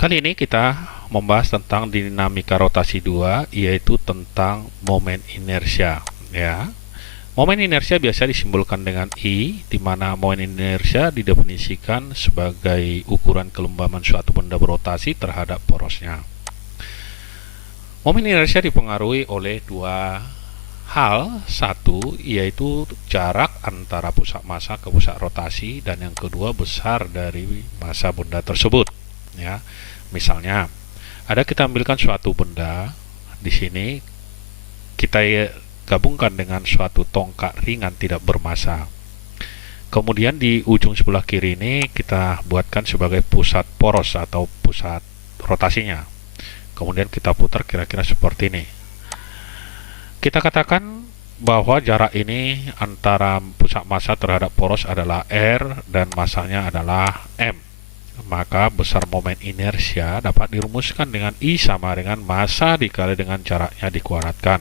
Kali ini kita membahas tentang dinamika rotasi 2, yaitu tentang momen inersia, ya. Momen inersia biasa disimbolkan dengan I, di mana momen inersia didefinisikan sebagai ukuran kelembaban suatu benda berotasi terhadap porosnya. Momen inersia dipengaruhi oleh dua hal. Satu, yaitu jarak antara pusat massa ke pusat rotasi, dan yang kedua, besar dari massa benda tersebut, ya. Misalnya, kita ambilkan suatu benda di sini, kita gabungkan dengan suatu tongkat ringan tidak bermassa. Kemudian di ujung sebelah kiri ini kita buatkan sebagai pusat poros atau pusat rotasinya. Kemudian kita putar kira-kira seperti ini. Kita katakan bahwa jarak ini antara pusat massa terhadap poros adalah R dan massanya adalah M. Maka besar momen inersia dapat dirumuskan dengan I sama dengan massa dikali dengan jaraknya dikuadratkan.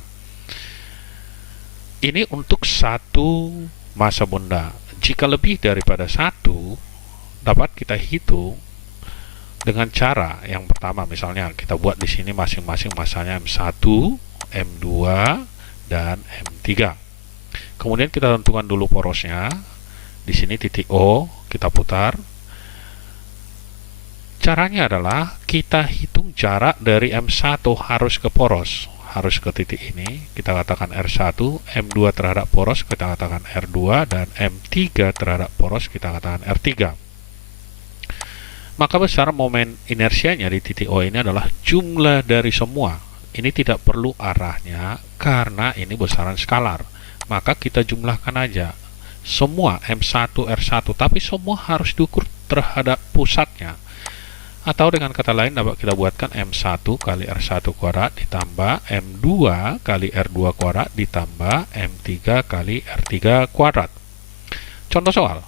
Ini untuk satu massa benda. Jika lebih daripada satu, dapat kita hitung dengan cara yang pertama. Misalnya kita buat di sini masing-masing massanya M1, M2, dan M3. Kemudian kita tentukan dulu porosnya. Di sini titik O, kita putar. Caranya adalah kita hitung jarak dari M1 harus ke poros, harus ke titik ini, kita katakan R1, M2 terhadap poros kita katakan R2, dan M3 terhadap poros kita katakan R3. Maka besar momen inersianya di titik O ini adalah jumlah dari semua. Ini tidak perlu arahnya karena ini besaran skalar. Maka kita jumlahkan aja semua M1, R1, tapi semua harus diukur terhadap pusatnya. Atau dengan kata lain dapat kita buatkan M1 kali R1 kuadrat ditambah M2 kali R2 kuadrat ditambah M3 kali R3 kuadrat. Contoh soal.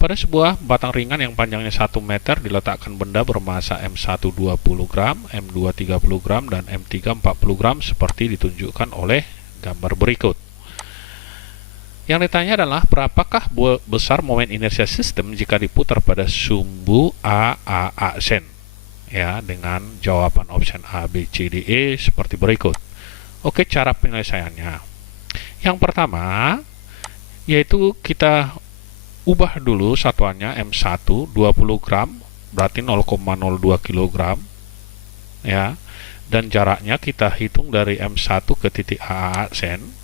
Pada sebuah batang ringan yang panjangnya 1 meter diletakkan benda bermassa M1 20 gram, M2 30 gram, dan M3 40 gram seperti ditunjukkan oleh gambar berikut. Yang ditanya adalah berapakah besar momen inersia sistem jika diputar pada sumbu A aksen, ya, dengan jawaban option A, B, C, D, E seperti berikut. Oke, cara penyelesaiannya. Yang pertama yaitu kita ubah dulu satuannya M1 20 gram berarti 0,02 kg, ya. Dan jaraknya kita hitung dari M1 ke titik A aksen,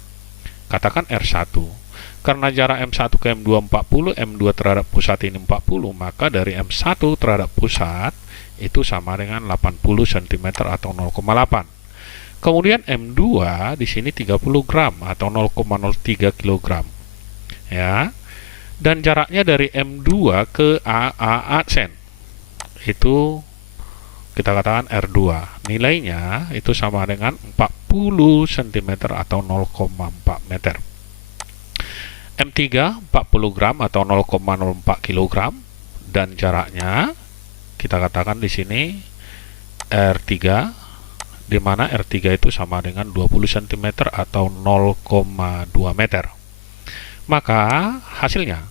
katakan R1. Karena jarak M1 ke M2 40, M2 terhadap pusat ini 40, maka dari M1 terhadap pusat itu sama dengan 80 cm atau 0,8. Kemudian M2 di sini 30 gram atau 0,03 kg. Ya. Dan jaraknya dari M2 ke A aksen itu kita katakan R2. Nilainya itu sama dengan 40 cm atau 0,4 meter. M3 40 gram atau 0,04 kg, dan jaraknya kita katakan di sini R3, di mana R3 itu sama dengan 20 cm atau 0,2 meter. Maka hasilnya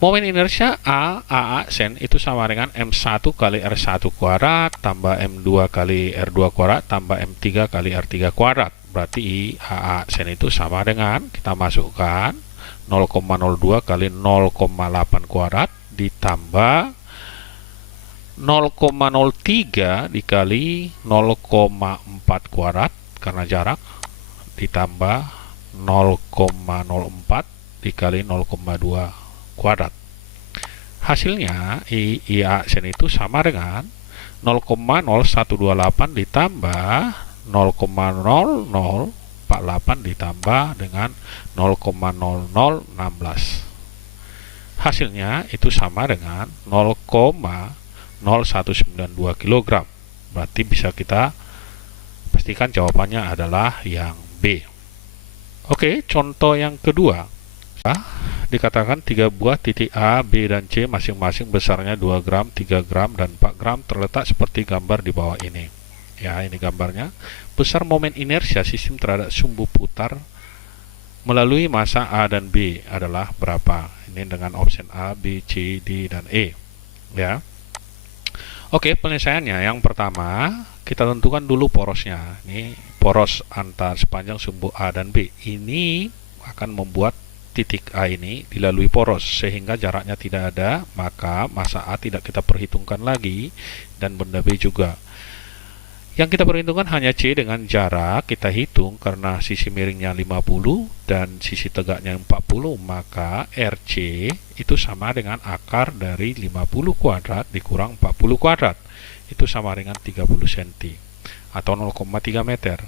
momen inersia A aksen itu sama dengan M1 kali R1 kuadrat tambah M2 kali R2 kuadrat tambah M3 kali R3 kuadrat. Berarti A aksen itu sama dengan, kita masukkan 0,02 kali 0,8 kuadrat ditambah 0,03 dikali 0,4 kuadrat karena jarak ditambah 0,04 dikali 0,2 kuadrat. Hasilnya I aksen itu sama dengan 0,0128 ditambah 0,0048 ditambah dengan 0,0016. Hasilnya itu sama dengan 0,0192 kg. Berarti bisa kita pastikan jawabannya adalah yang B. Oke, contoh yang kedua. Dikatakan 3 buah titik A, B, dan C masing-masing besarnya 2 gram, 3 gram, dan 4 gram terletak seperti gambar di bawah ini. Ya, ini gambarnya. Besar momen inersia sistem terhadap sumbu putar melalui massa A dan B adalah berapa? Ini dengan option A, B, C, D, dan E. Ya. Oke, penyelesaiannya yang pertama kita tentukan dulu porosnya. Ini poros antar sepanjang sumbu A dan B. Ini akan membuat titik A ini dilalui poros sehingga jaraknya tidak ada, maka massa A tidak kita perhitungkan lagi dan benda B juga. Yang kita perhitungkan hanya C dengan jarak kita hitung karena sisi miringnya 50 dan sisi tegaknya 40, maka RC itu sama dengan akar dari 50 kuadrat dikurang 40 kuadrat. Itu sama dengan 30 cm atau 0,3 meter.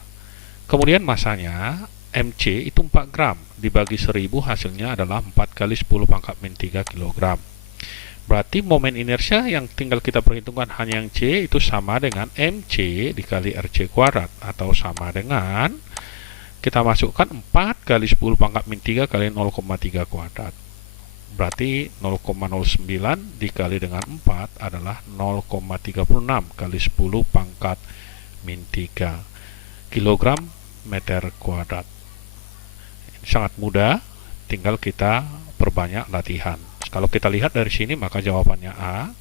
Kemudian masanya MC itu 4 gram dibagi 1000 hasilnya adalah 4 kali 10 pangkat min 3 kg. Berarti momen inersia yang tinggal kita perhitungkan hanya yang C itu sama dengan MC dikali RC kuadrat atau sama dengan kita masukkan 4 kali 10 pangkat min 3 kali 0,3 kuadrat. Berarti 0,09 dikali dengan 4 adalah 0,36 kali 10 pangkat min 3 kilogram meter kuadrat. Ini sangat mudah, tinggal kita perbanyak latihan. Kalau kita lihat dari sini maka jawabannya A.